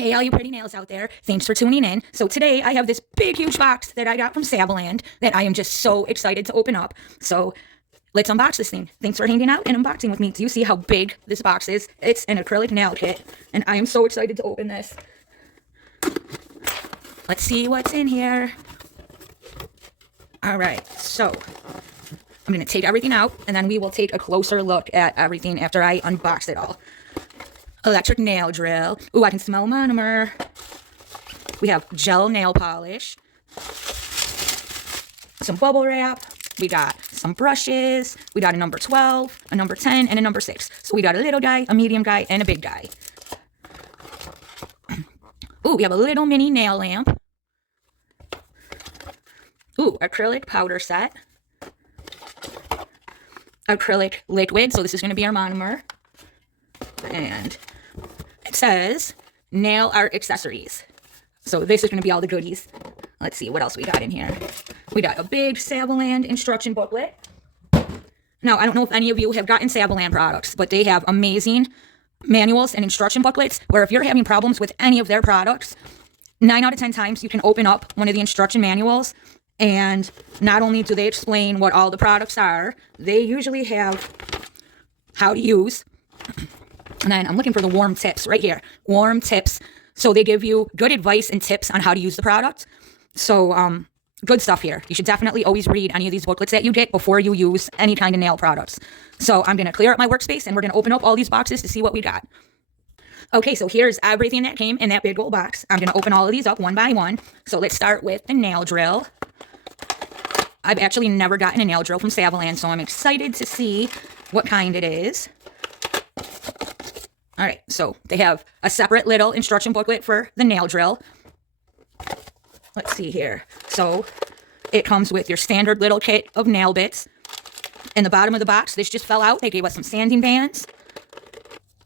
Hey, all you pretty nails out there. Thanks for tuning in. So today I have this big, huge box that I got from Saviland that I am just so excited to open up. So let's unbox this thing. Thanks for hanging out and unboxing with me. Do you see how big this box is? It's an acrylic nail kit, and I am so excited to open this. Let's see what's in here. All right, so I'm going to take everything out, and then we will take a closer look at everything after I unbox it all. Electric nail drill. Ooh, I can smell monomer. We have gel nail polish. Some bubble wrap. We got some brushes. We got a number 12, a number 10, and a number 6. So we got a little guy, a medium guy, and a big guy. Ooh, we have a little mini nail lamp. Ooh, acrylic powder set. Acrylic liquid. So this is going to be our monomer. And it says nail art accessories. So this is going to be all the goodies. Let's see what else we got in here. We got a big Saviland instruction booklet. Now, I don't know if any of you have gotten Saviland products, but they have amazing manuals and instruction booklets where if you're having problems with any of their products, 9 out of 10 times you can open up one of the instruction manuals, and not only do they explain what all the products are, they usually have how to use. And then I'm looking for the warm tips right here. Warm tips. So they give you good advice and tips on how to use the product. So good stuff here. You should definitely always read any of these booklets that you get before you use any kind of nail products. So I'm going to clear up my workspace and we're going to open up all these boxes to see what we got. Okay, so here's everything that came in that big old box. I'm going to open all of these up one by one. So let's start with the nail drill. I've actually never gotten a nail drill from Saviland, so I'm excited to see what kind it is. All right, so they have a separate little instruction booklet for the nail drill. Let's see here. So it comes with your standard little kit of nail bits. In the bottom of the box, this just fell out. They gave us some sanding bands.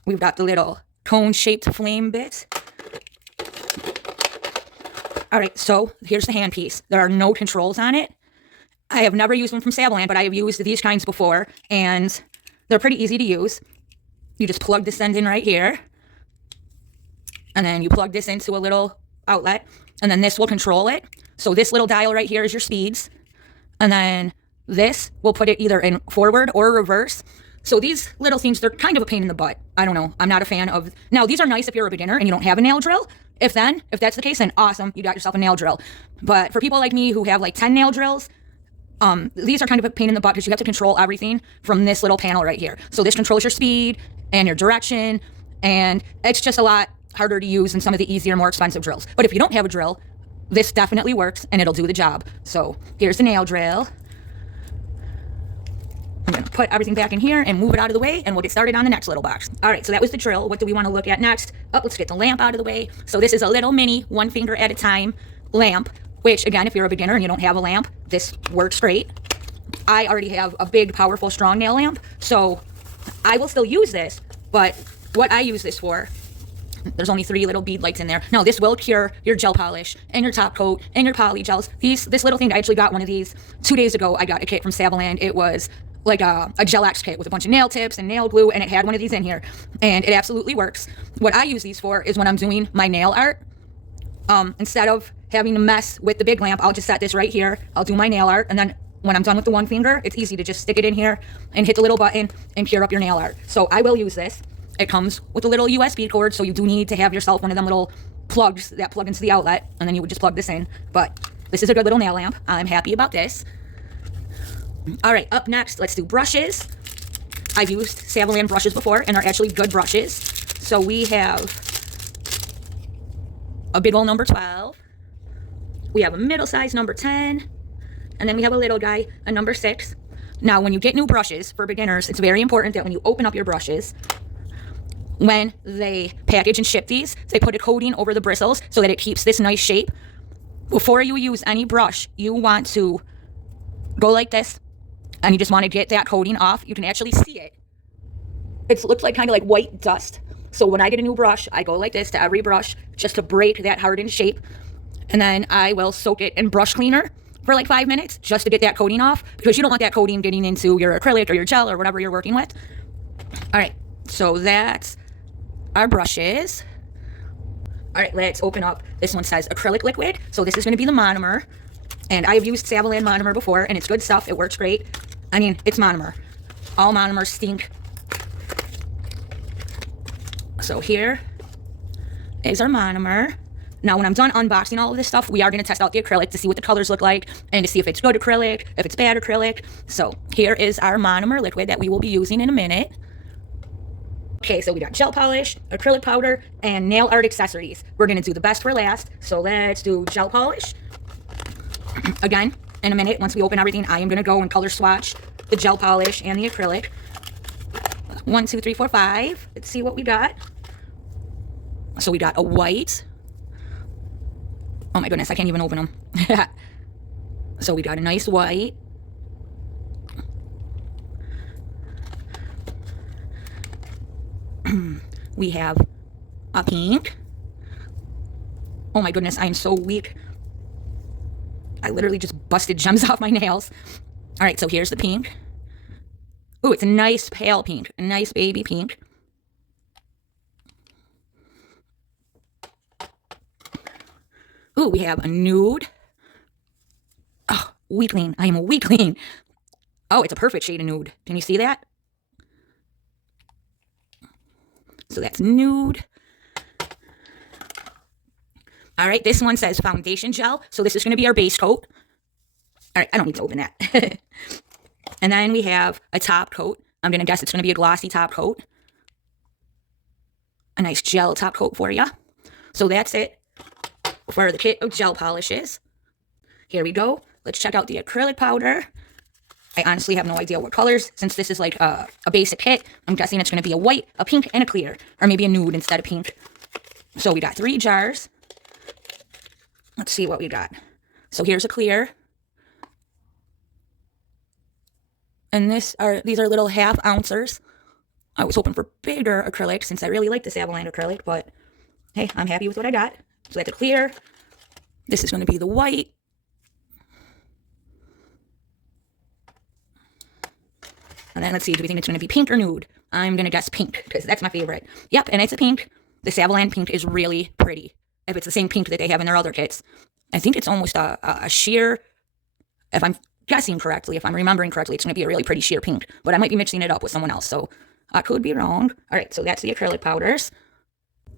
We've got the little cone-shaped flame bit. All right, so here's the handpiece. There are no controls on it. I have never used one from Saviland, but I have used these kinds before, and they're pretty easy to use. You just plug this end in right here, and then you plug this into a little outlet, and then this will control it. So this little dial right here is your speeds, and then this will put it either in forward or reverse. So these little things, they're kind of a pain in the butt. I don't know. I'm not a fan of... Now, these are nice if you're a beginner and you don't have a nail drill. If that's the case, then awesome, you got yourself a nail drill. But for people like me who have like 10 nail drills, these are kind of a pain in the butt because you have to control everything from this little panel right here. So this controls your speed and your direction, and it's just a lot harder to use than some of the easier, more expensive drills. But if you don't have a drill, this definitely works and it'll do the job. So here's the nail drill. I'm going to put everything back in here and move it out of the way, and we'll get started on the next little box. All right, so that was the drill. What do we want to look at next? Oh, let's get the lamp out of the way. So this is a little mini, one finger at a time lamp, which, again, if you're a beginner and you don't have a lamp, this works great. I already have a big, powerful, strong nail lamp, so I will still use this, but what I use this for, there's only 3 little bead lights in there. Now, this will cure your gel polish and your top coat and your poly gels. This little thing, I actually got one of these 2 days ago. I got a kit from Saviland. It was like a gel X kit with a bunch of nail tips and nail glue, and it had one of these in here, and it absolutely works. What I use these for is when I'm doing my nail art. Instead of having to mess with the big lamp, I'll just set this right here. I'll do my nail art, and then when I'm done with the one finger, it's easy to just stick it in here and hit the little button and cure up your nail art. So I will use this. It comes with a little USB cord, so you do need to have yourself one of them little plugs that plug into the outlet, and then you would just plug this in. But this is a good little nail lamp. I'm happy about this. All right, up next, let's do brushes. I've used Saviland brushes before, and they're actually good brushes. So we have a big old number 12. We have a middle-sized number 10. And then we have a little guy, a number 6. Now, when you get new brushes for beginners, it's very important that when you open up your brushes, when they package and ship these, they put a coating over the bristles so that it keeps this nice shape. Before you use any brush, you want to go like this, and you just want to get that coating off. You can actually see it. It looks like kind of like white dust. So when I get a new brush, I go like this to every brush just to break that hardened shape. And then I will soak it in brush cleaner for like 5 minutes just to get that coating off, because you don't want that coating getting into your acrylic or your gel or whatever you're working with. All right, so that's our brushes. All right, let's open up. This one says acrylic liquid. So this is going to be the monomer. And I've used Saviland monomer before, and it's good stuff. It works great. I mean, it's monomer. All monomers stink. So here is our monomer. Now, when I'm done unboxing all of this stuff, we are going to test out the acrylic to see what the colors look like and to see if it's good acrylic, if it's bad acrylic. So here is our monomer liquid that we will be using in a minute. Okay, so we got gel polish, acrylic powder, and nail art accessories. We're going to do the best for last. So let's do gel polish. Again, in a minute, once we open everything, I am going to go and color swatch the gel polish and the acrylic. 1, 2, 3, 4, 5. Let's see what we got. So we got a white. Oh my goodness, I can't even open them. So we got a nice white. We have a pink. Oh my goodness, I am so weak. I literally just busted gems off my nails. All right, so here's the pink. Ooh, it's a nice pale pink, a nice baby pink. Ooh, we have a nude. Oh, weakling. I am a weakling. Oh, it's a perfect shade of nude. Can you see that? So that's nude. All right, this one says foundation gel. So this is going to be our base coat. All right, I don't need to open that. And then we have a top coat. I'm going to guess it's going to be a glossy top coat. A nice gel top coat for you. So that's it for the kit of gel polishes. Here we go. Let's check out the acrylic powder. I honestly have no idea what colors. Since this is like a basic kit, I'm guessing it's going to be a white, a pink, and a clear. Or maybe a nude instead of pink. So we got 3 jars. Let's see what we got. So here's a clear. And these are little 1/2 ounces. I was hoping for bigger acrylic since I really like the Saviland acrylic, but hey, I'm happy with what I got. So that's a clear. This is going to be the white. And then let's see, do we think it's going to be pink or nude? I'm going to guess pink, because that's my favorite. Yep, and it's a pink. The Saviland pink is really pretty. If it's the same pink that they have in their other kits. I think it's almost a sheer, if I'm guessing correctly, if I'm remembering correctly, it's going to be a really pretty sheer pink. But I might be mixing it up with someone else, so I could be wrong. All right, so that's the acrylic powders.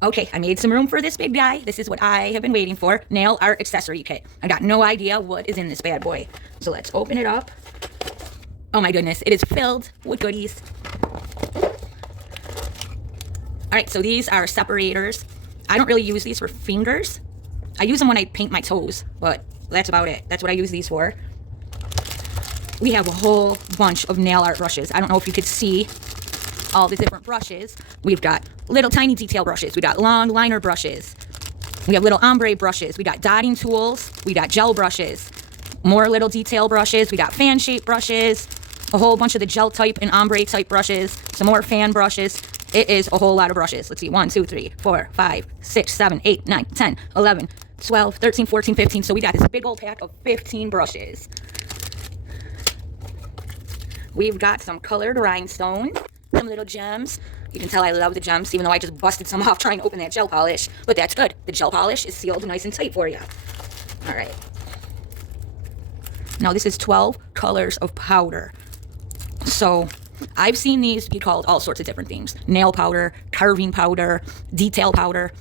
Okay, I made some room for this big guy. This is what I have been waiting for. Nail art accessory kit. I got no idea what is in this bad boy. So let's open it up. Oh my goodness, it is filled with goodies. All right, so these are separators. I don't really use these for fingers. I use them when I paint my toes, but that's about it. That's what I use these for. We have a whole bunch of nail art brushes. I don't know if you could see all the different brushes. We've got little tiny detail brushes. We got long liner brushes. We have little ombre brushes. We got dotting tools. We got gel brushes. More little detail brushes. We got fan shape brushes. A whole bunch of the gel type and ombre type brushes. Some more fan brushes. It is a whole lot of brushes. Let's see. 1, 2, 3, 4, 5, 6, 7, 8, 9, 10, 11, 12, 13, 14, 15. So we got this big old pack of 15 brushes. We've got some colored rhinestones, some little gems. You can tell I love the gems, even though I just busted some off trying to open that gel polish. But that's good. The gel polish is sealed nice and tight for you. All right. Now this is 12 colors of powder. So I've seen these be called all sorts of different things. Nail powder, carving powder, detail powder.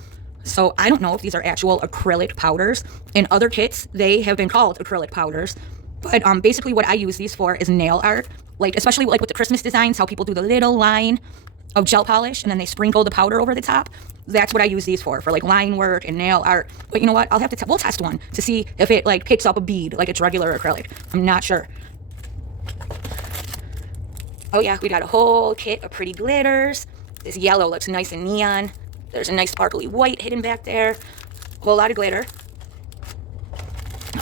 So I don't know if these are actual acrylic powders. In other kits, they have been called acrylic powders. But basically what I use these for is nail art. Like, especially like with the Christmas designs, how people do the little line of gel polish and then they sprinkle the powder over the top. That's what I use these for like line work and nail art. But you know what? I'll have to we'll test one to see if it like picks up a bead like it's regular acrylic. I'm not sure. Oh yeah, we got a whole kit of pretty glitters. This yellow looks nice and neon. There's a nice sparkly white hidden back there. A whole lot of glitter.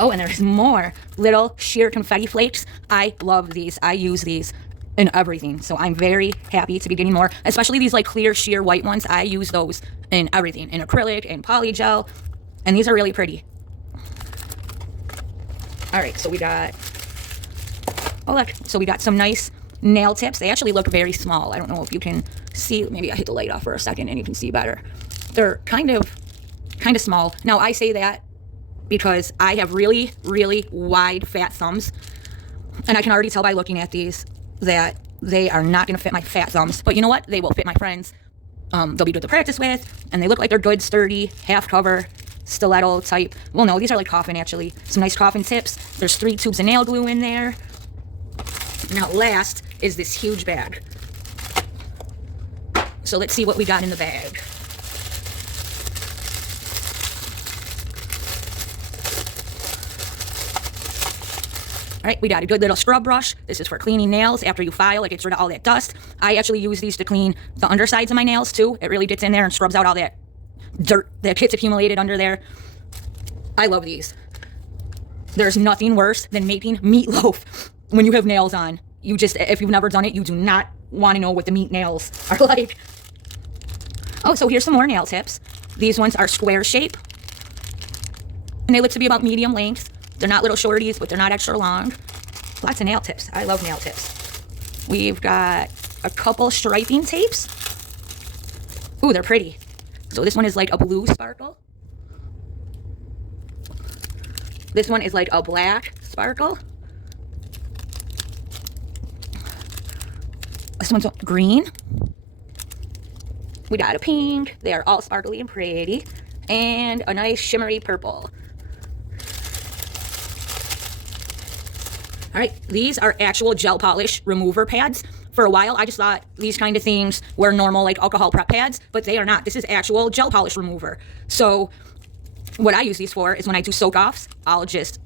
Oh, and there's more little sheer confetti flakes. I love these. I use these in everything. So I'm very happy to be getting more, especially these like clear sheer white ones. I use those in everything, in acrylic and polygel. And these are really pretty. All right, so we got, oh look, so we got some nice nail tips. They actually look very small. I don't know if you can see, maybe I hit the light off for a second and you can see better. They're kind of kind of small. Now, I say that because I have really, really wide, fat thumbs. And I can already tell by looking at these that they are not going to fit my fat thumbs. But you know what? They will fit my friends. They'll be good to practice with. And they look like they're good, sturdy, half cover, stiletto type. Well, no, these are like coffin, actually. Some nice coffin tips. There's 3 tubes of nail glue in there. Now, last is this huge bag. So let's see what we got in the bag. All right, we got a good little scrub brush. This is for cleaning nails after you file. It gets rid of all that dust. I actually use these to clean the undersides of my nails too. It really gets in there and scrubs out all that dirt that gets accumulated under there. I love these. There's nothing worse than making meatloaf when you have nails on. You just, if you've never done it, you do not want to know what the meat nails are like. Oh, so here's some more nail tips. These ones are square shape. And they look to be about medium length. They're not little shorties, but they're not extra long. Lots of nail tips. I love nail tips. We've got a couple striping tapes. Ooh, they're pretty. So this one is like a blue sparkle. This one is like a black sparkle. This one's green. We got a pink. They are all sparkly and pretty. And a nice shimmery purple. All right, these are actual gel polish remover pads. For a while, I just thought these kind of things were normal, like alcohol prep pads, but they are not. This is actual gel polish remover. So what I use these for is when I do soak-offs, I'll just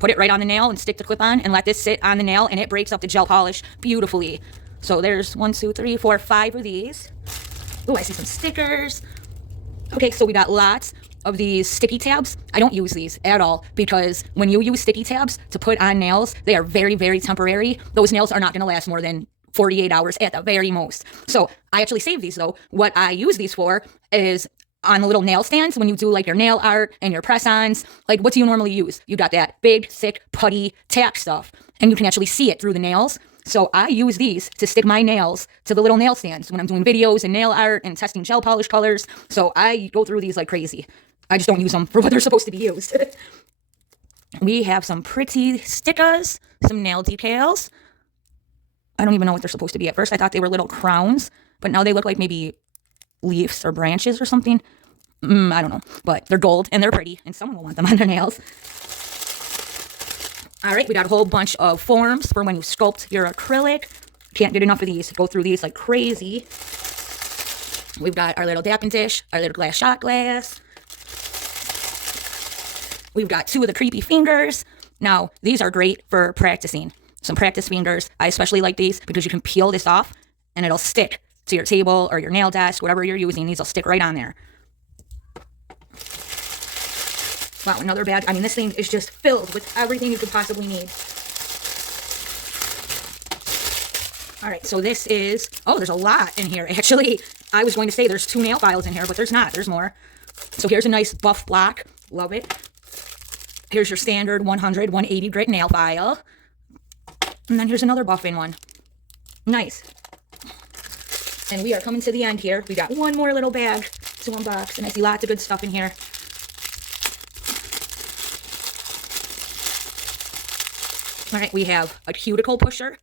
put it right on the nail and stick the clip on and let this sit on the nail, and it breaks up the gel polish beautifully. So there's 1, 2, 3, 4, 5 of these. Oh, I see some stickers. Okay, so we got lots of these sticky tabs. I don't use these at all because when you use sticky tabs to put on nails, they are very, very temporary. Those nails are not going to last more than 48 hours at the very most. So I actually save these though. What I use these for is on the little nail stands when you do like your nail art and your press-ons. Like, what do you normally use? You got that big, thick, putty tack stuff, and you can actually see it through the nails. So I use these to stick my nails to the little nail stands when I'm doing videos and nail art and testing gel polish colors. So I go through these like crazy. I just don't use them for what they're supposed to be used. We have some pretty stickers, some nail decals. I don't even know what they're supposed to be. At first I thought they were little crowns, but now they look like maybe leaves or branches or something. I don't know, but they're gold and they're pretty and someone will want them on their nails. All right, we got a whole bunch of forms for when you sculpt your acrylic. Can't get enough of these. Go through these like crazy. We've got our little dapping dish, our little glass shot glass. We've got 2 of the creepy fingers. Now, these are great for practicing. Some practice fingers. I especially like these because you can peel this off and it'll stick to your table or your nail desk, whatever you're using. These will stick right on there. Wow, another bag. I mean, this thing is just filled with everything you could possibly need. All right, so this is, oh, there's a lot in here. Actually, I was going to say there's 2 nail files in here, but there's not. There's more. So here's a nice buff block. Love it. Here's your standard 100, 180 grit nail file. And then here's another buffing one. Nice. And we are coming to the end here. We got one more little bag to unbox, and I see lots of good stuff in here. All right, we have a cuticle pusher.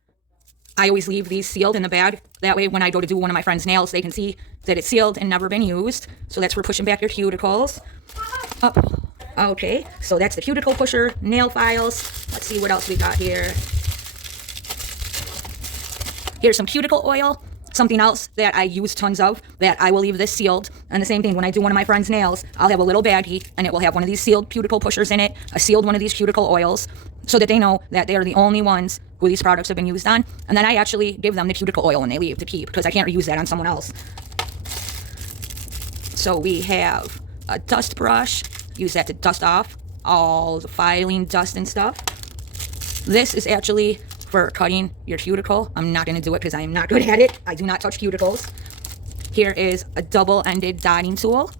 I always leave these sealed in the bag. That way, when I go to do one of my friend's nails, they can see that it's sealed and never been used. So that's for pushing back your cuticles. Up. Okay, so that's the cuticle pusher, nail files. Let's see what else we got here. Here's some cuticle oil. Something else that I use tons of that I will leave this sealed. And the same thing, when I do one of my friend's nails, I'll have a little baggie and it will have one of these sealed cuticle pushers in it, a sealed one of these cuticle oils, so that they know that they are the only ones who these products have been used on. And then I actually give them the cuticle oil when they leave to keep because I can't reuse that on someone else. So we have a dust brush. Use that to dust off all the filing dust and stuff. This is actually for cutting your cuticle. I'm not going to do it because I am not good at it. I do not touch cuticles. Here is a double-ended dotting tool.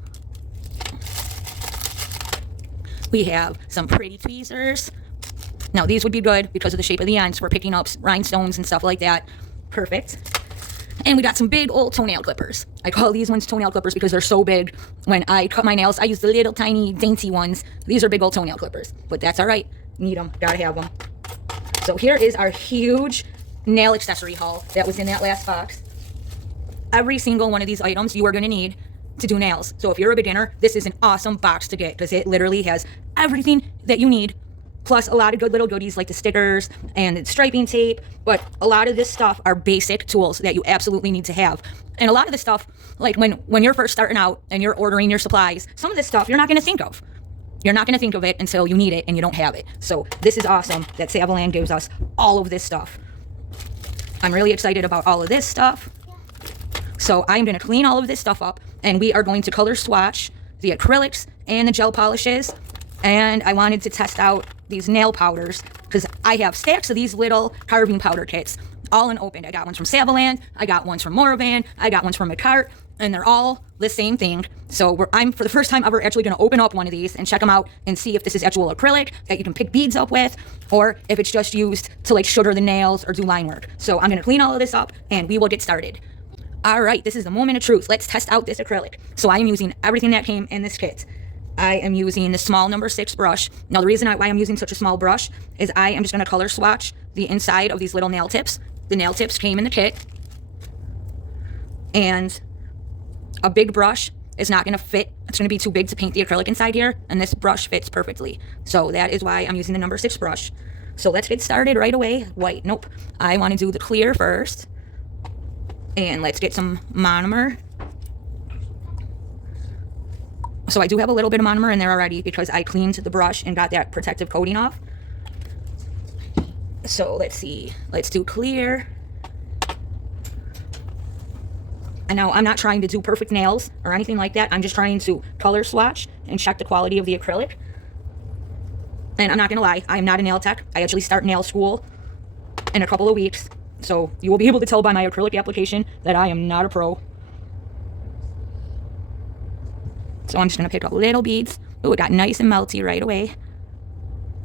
We have some pretty tweezers. Now, these would be good because of the shape of the ends for picking up rhinestones and stuff like that. Perfect. And we got some big old toenail clippers. I call these ones toenail clippers because they're so big. When I cut my nails, I use the little tiny dainty ones. These are big old toenail clippers, but that's all right. Need them, gotta have them. So here is our huge nail accessory haul that was in that last box. Every single one of these items you are gonna need to do nails. So if you're a beginner, this is an awesome box to get because it literally has everything that you need, plus a lot of good little goodies like the stickers and the striping tape. But a lot of this stuff are basic tools that you absolutely need to have. And a lot of this stuff, like when you're first starting out and you're ordering your supplies, some of this stuff you're not going to think of. You're not going to think of it until you need it and you don't have it. So this is awesome that Saviland gives us all of this stuff. I'm really excited about all of this stuff. So I'm going to clean all of this stuff up, and we are going to color swatch the acrylics and the gel polishes. And I wanted to test out these nail powders because I have stacks of these little carving powder kits, all unopened. I got ones from Saviland, I got ones from Moravan, I got ones from McCart, and they're all the same thing. So I'm, for the first time ever, actually going to open up one of these and check them out and see if this is actual acrylic that you can pick beads up with, or if it's just used to like sugar the nails or do line work. So I'm going to clean all of this up and we will get started. All right, this is the moment of truth. Let's test out this acrylic. So I am using everything that came in this kit. I am using the small number 6 brush. Now the reason why I'm using such a small brush is I am just going to color swatch the inside of these little nail tips. The nail tips came in the kit. And a big brush is not going to fit. It's going to be too big to paint the acrylic inside here. And this brush fits perfectly. So that is why I'm using the number 6 brush. So let's get started right away. White, nope. I want to do the clear first. And let's get some monomer. So I do have a little bit of monomer in there already because I cleaned the brush and got that protective coating off. So let's see. Let's do clear. And now I'm not trying to do perfect nails or anything like that. I'm just trying to color swatch and check the quality of the acrylic. And I'm not going to lie, I'm not a nail tech. I actually start nail school in a couple of weeks. So you will be able to tell by my acrylic application that I am not a pro. So I'm just going to pick up little beads. Oh, it got nice and melty right away.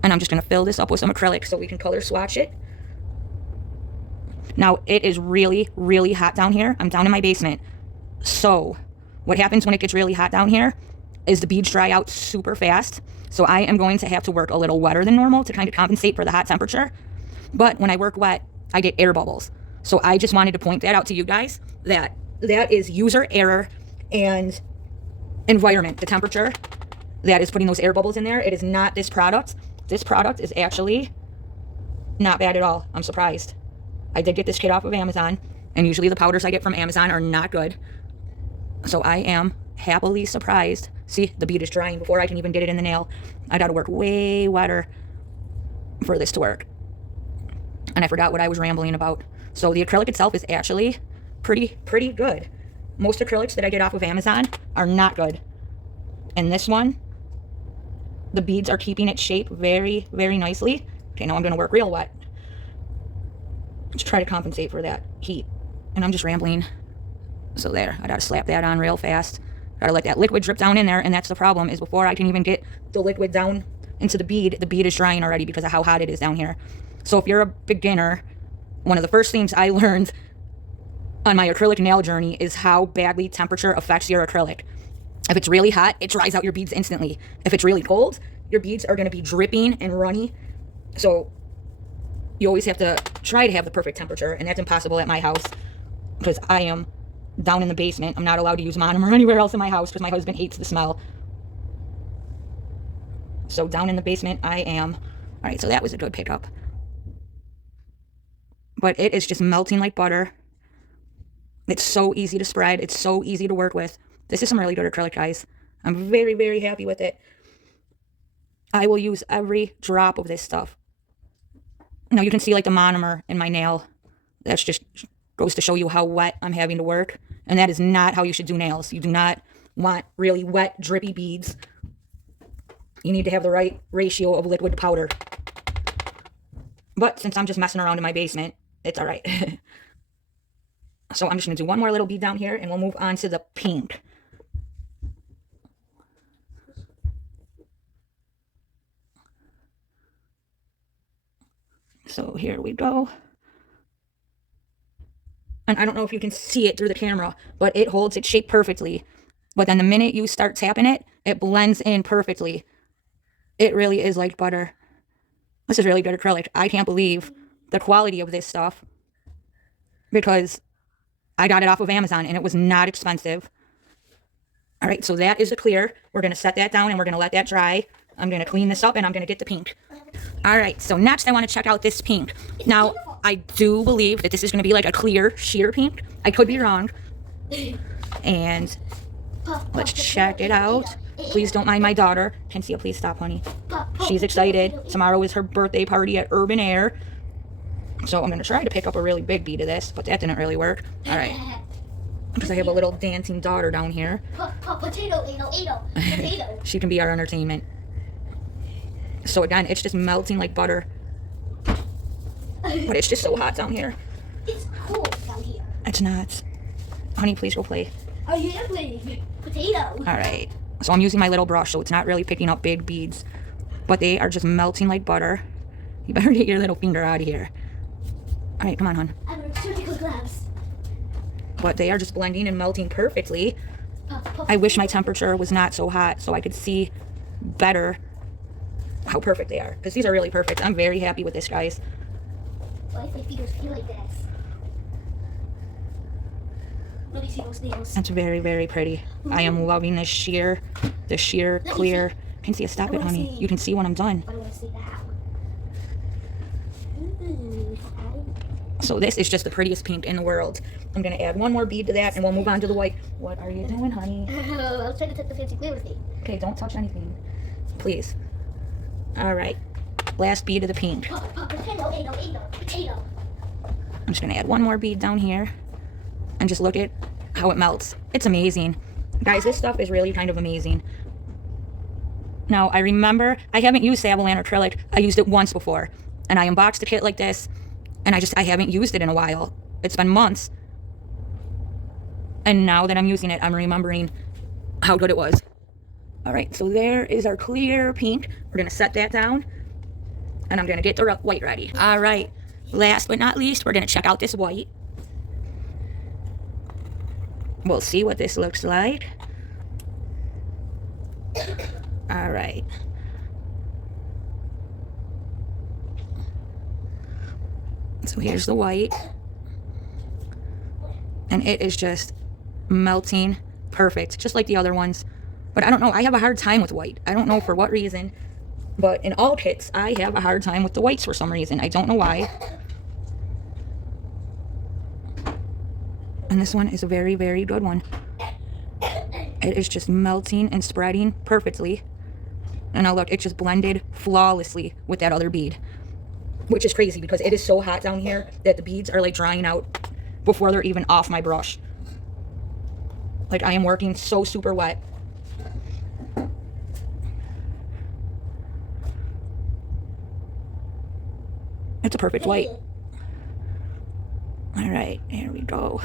And I'm just going to fill this up with some acrylic so we can color swatch it. Now, it is really, really hot down here. I'm down in my basement. So what happens when it gets really hot down here is the beads dry out super fast. So I am going to have to work a little wetter than normal to kind of compensate for the hot temperature. But when I work wet, I get air bubbles. So I just wanted to point that out to you guys, that is user error and environment, the temperature that is putting those air bubbles in there. It is not this product. This product is actually not bad at all. I'm surprised. I did get this kit off of Amazon, and usually the powders I get from Amazon are not good. So I am happily surprised. See, the bead is drying before I can even get it in the nail. I got to work way wetter for this to work. And I forgot what I was rambling about. So the acrylic itself is actually pretty good. Most acrylics that I get off of Amazon are not good. And this one, the beads are keeping its shape very, very nicely. Okay, now I'm going to work real wet to try to compensate for that heat. And I'm just rambling. So there, I got to slap that on real fast. Got to let that liquid drip down in there. And that's the problem, is before I can even get the liquid down into the bead is drying already because of how hot it is down here. So if you're a beginner, one of the first things I learned on my acrylic nail journey is how badly temperature affects your acrylic. If it's really hot, it dries out your beads instantly. If it's really cold, your beads are going to be dripping and runny. So you always have to try to have the perfect temperature, and that's impossible at my house because I am down in the basement. I'm not allowed to use monomer anywhere else in my house because my husband hates the smell. So down in the basement I am. All right, so that was a good pickup. But it is just melting like butter. It's so easy to spread. It's so easy to work with. This is some really good acrylic, guys. I'm very, very happy with it. I will use every drop of this stuff. Now you can see like the monomer in my nail. That's just goes to show you how wet I'm having to work. And that is not how you should do nails. You do not want really wet, drippy beads. You need to have the right ratio of liquid to powder. But since I'm just messing around in my basement, it's all right. So I'm just going to do one more little bead down here, and we'll move on to the pink. So here we go. And I don't know if you can see it through the camera, but it holds its shape perfectly. But then the minute you start tapping it, it blends in perfectly. It really is like butter. This is really good acrylic. I can't believe the quality of this stuff, because I got it off of Amazon and it was not expensive. All right, so that is the clear. We're going to set that down and we're going to let that dry. I'm going to clean this up and I'm going to get the pink. All right, so next I want to check out this pink. Now, I do believe that this is going to be like a clear sheer pink. I could be wrong. And let's check it out. Please don't mind my daughter. Kensia, please stop, honey. She's excited. Tomorrow is her birthday party at Urban Air. So I'm going to try to pick up a really big bead of this, but that didn't really work. All right. Because I have a little dancing daughter down here. Potato. She can be our entertainment. So again, it's just melting like butter. But it's just so hot down here. It's cold down here. It's not. Honey, please go play. Are you gonna play potato? All right. So I'm using my little brush, so it's not really picking up big beads. But they are just melting like butter. You better get your little finger out of here. All right, come on, hon. I wear surgical gloves. But they are just blending and melting perfectly. I wish my temperature was not so hot so I could see better how perfect they are. Because these are really perfect. I'm very happy with this, guys. Why do my fingers feel like this? Let me see those nails. That's very, very pretty. I am loving this sheer clear. Can see it. Stop it, honey. You can see when I'm done. I want to see that. So this is just the prettiest pink in the world. I'm going to add one more bead to that and we'll move on to the white. What are you doing, honey? I was trying to touch the fancy glitter thing. Okay, don't touch anything. Please. All right. Last bead of the pink. Potato. I'm just going to add one more bead down here. And just look at how it melts. It's amazing. Guys, this stuff is really kind of amazing. Now, I remember I haven't used Saviland Acrylic. I used it once before. And I unboxed a kit like this. And I haven't used it in a while. It's been months. And now that I'm using it, I'm remembering how good it was. All right, so there is our clear pink. We're going to set that down. And I'm going to get the white ready. All right, last but not least, we're going to check out this white. We'll see what this looks like. All right. So here's the white. And it is just melting perfect, just like the other ones. But I don't know, I have a hard time with white. I don't know for what reason. But in all kits, I have a hard time with the whites for some reason. I don't know why. And this one is a very, very good one. It is just melting and spreading perfectly. And now look, it just blended flawlessly with that other bead. Which is crazy because it is so hot down here that the beads are like drying out before they're even off my brush. Like I am working so super wet. It's a perfect white. All right, here we go.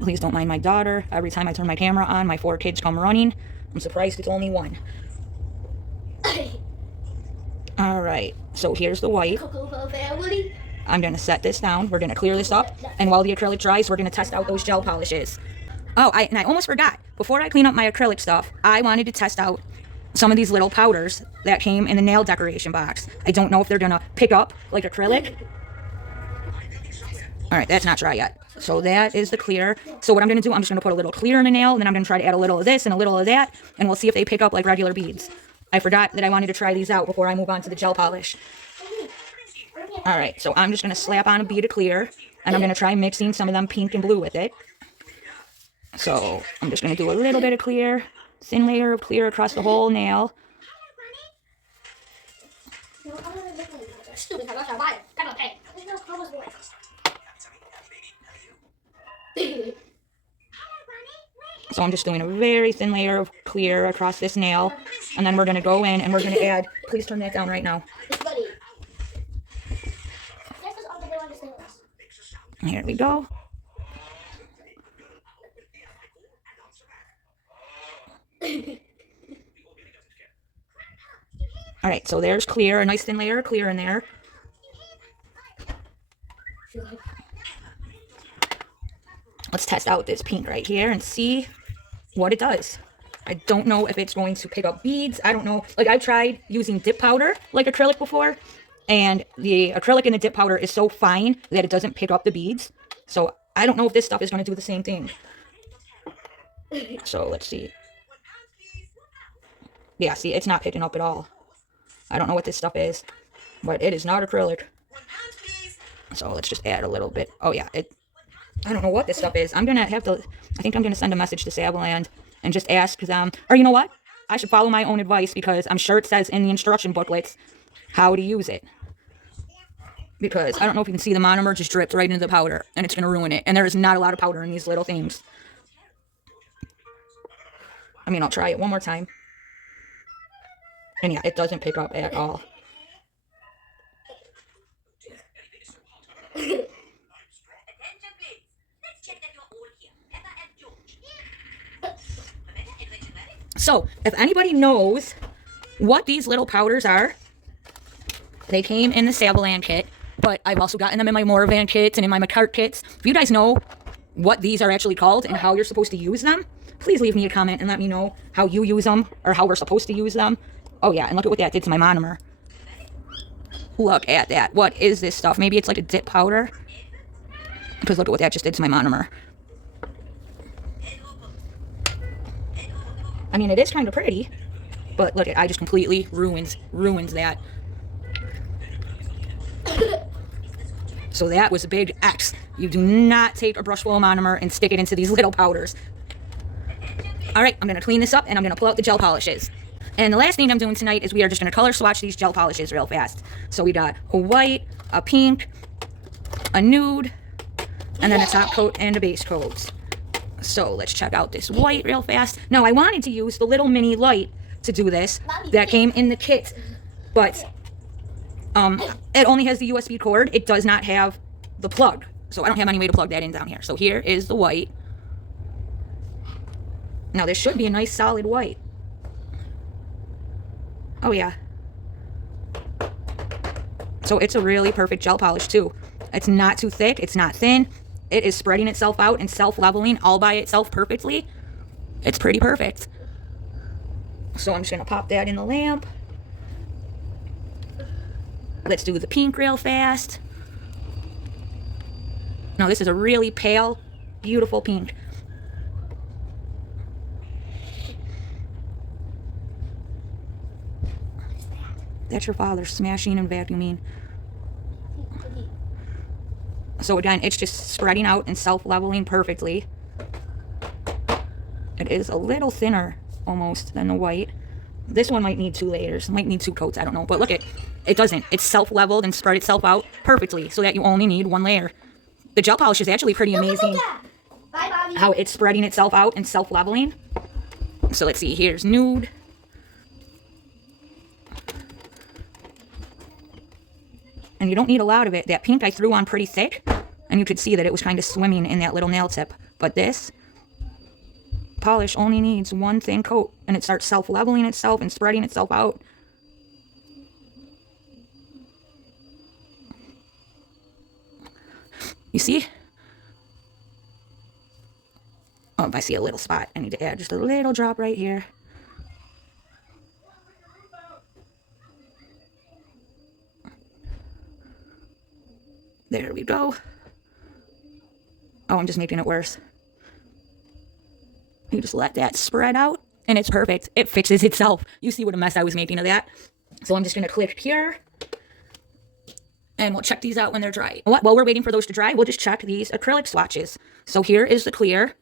Please don't mind my daughter. Every time I turn my camera on, my 4 kids come running. I'm surprised it's only one. All right, so here's the white. I'm going to set this down. We're going to clear this up. And while the acrylic dries, we're going to test out those gel polishes. Oh, and I almost forgot. Before I clean up my acrylic stuff, I wanted to test out some of these little powders that came in the nail decoration box. I don't know if they're going to pick up like acrylic. All right, that's not dry yet. So that is the clear. So what I'm going to do, I'm just going to put a little clear in the nail, and then I'm going to try to add a little of this and a little of that, and we'll see if they pick up like regular beads. I forgot that I wanted to try these out before I move on to the gel polish. All right, so I'm just going to slap on a bead of clear, and I'm going to try mixing some of them pink and blue with it. So I'm just going to do a little bit of clear, thin layer of clear across the whole nail. So I'm just doing a very thin layer of clear across this nail, and then we're going to go in and we're going to add, please turn that down right now. Here we go. All right, so there's clear, a nice thin layer of clear in there. test out this pink right here and see what it does. I don't know if it's going to pick up beads. I don't know. Like, I've tried using dip powder like acrylic before, and the acrylic in the dip powder is so fine that it doesn't pick up the beads. So I don't know if this stuff is going to do the same thing. So let's see. Yeah, see, it's not picking up at all. I don't know what this stuff is, but it is not acrylic. So let's just add a little bit. Oh yeah, I don't know what this stuff is. I'm gonna have to, I think I'm gonna send a message to Saviland and just ask them, or you know what? I should follow my own advice, because I'm sure it says in the instruction booklets how to use it. Because I don't know if you can see, the monomer just dripped right into the powder, and it's gonna ruin it. And there is not a lot of powder in these little things. I mean, I'll try it one more time. And yeah, it doesn't pick up at all. So, if anybody knows what these little powders are, they came in the Saviland kit, but I've also gotten them in my Moravan kits and in my McCart kits. If you guys know what these are actually called and how you're supposed to use them, please leave me a comment and let me know how you use them, or how we're supposed to use them. Oh yeah, and look at what that did to my monomer. Look at that. What is this stuff? Maybe it's like a dip powder? Because look at what that just did to my monomer. I mean, it is kind of pretty, but look, I just completely ruins that. So that was a big X. You do not take a brush full of monomer and stick it into these little powders. All right, I'm going to clean this up, and I'm going to pull out the gel polishes. And the last thing I'm doing tonight is we are just going to color swatch these gel polishes real fast. So we got a white, a pink, a nude, and then a top coat and a base coat. So let's check out this white real fast. Now, I wanted to use the little mini light to do this that came in the kit, but it only has the USB cord. It does not have the plug, so I don't have any way to plug that in down here. So here is the white. Now, this should be a nice solid white. Oh yeah. So it's a really perfect gel polish too. It's not too thick, it's not thin. It is spreading itself out and self-leveling all by itself perfectly. It's pretty perfect. So I'm just going to pop that in the lamp. Let's do the pink real fast. Now this is a really pale, beautiful pink. That's your father smashing and vacuuming. So again, it's just spreading out and self-leveling perfectly. It is a little thinner almost than the white. This one might need 2 layers, might need 2 coats, I don't know. But look, it doesn't. It's self-leveled and spread itself out perfectly so that you only need 1 layer. The gel polish is actually pretty amazing how it's spreading itself out and self-leveling. So let's see, here's nude. And you don't need a lot of it. That pink I threw on pretty thick, and you could see that it was kind of swimming in that little nail tip. But this polish only needs 1 thin coat, and it starts self-leveling itself and spreading itself out. You see? Oh, if I see a little spot, I need to add just a little drop right here. There we go. Oh, I'm just making it worse. You just let that spread out, and it's perfect. It fixes itself. You see what a mess I was making of that. So I'm just going to click here, and we'll check these out when they're dry. While we're waiting for those to dry, we'll just check these acrylic swatches. So here is the clear,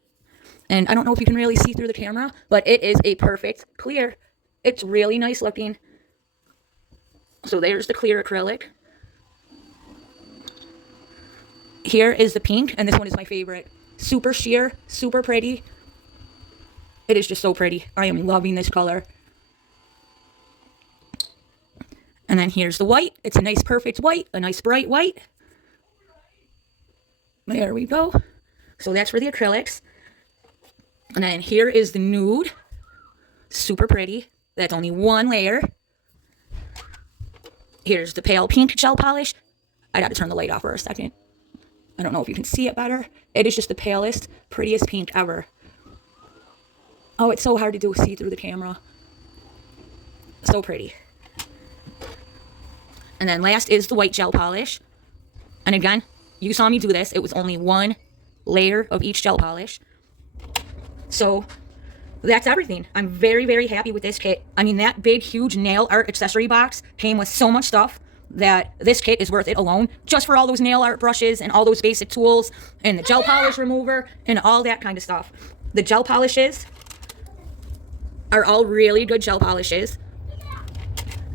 and I don't know if you can really see through the camera, but it is a perfect clear. It's really nice looking. So there's the clear acrylic. Here is the pink, and this one is my favorite. Super sheer, super pretty. It is just so pretty. I am loving this color. And then here's the white. It's a nice perfect white, a nice bright white. There we go. So that's for the acrylics. And then here is the nude. Super pretty. That's only 1 layer. Here's the pale pink gel polish. I got to turn the light off for a second. I don't know if you can see it better. It is just the palest, prettiest pink ever. Oh, it's so hard to see through the camera. So pretty. And then last is the white gel polish. And again, you saw me do this. It was only one layer of each gel polish. So that's everything. I'm very, very happy with this kit. I mean, that big, huge nail art accessory box came with so much stuff that this kit is worth it alone, just for all those nail art brushes and all those basic tools and the gel polish remover and all that kind of stuff. The gel polishes are all really good gel polishes.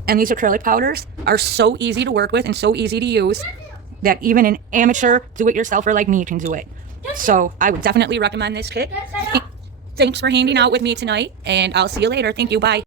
And these acrylic powders are so easy to work with and so easy to use that even an amateur do-it-yourselfer like me can do it. So I would definitely recommend this kit. Thanks for hanging out with me tonight, and I'll see you later. Thank you. Bye.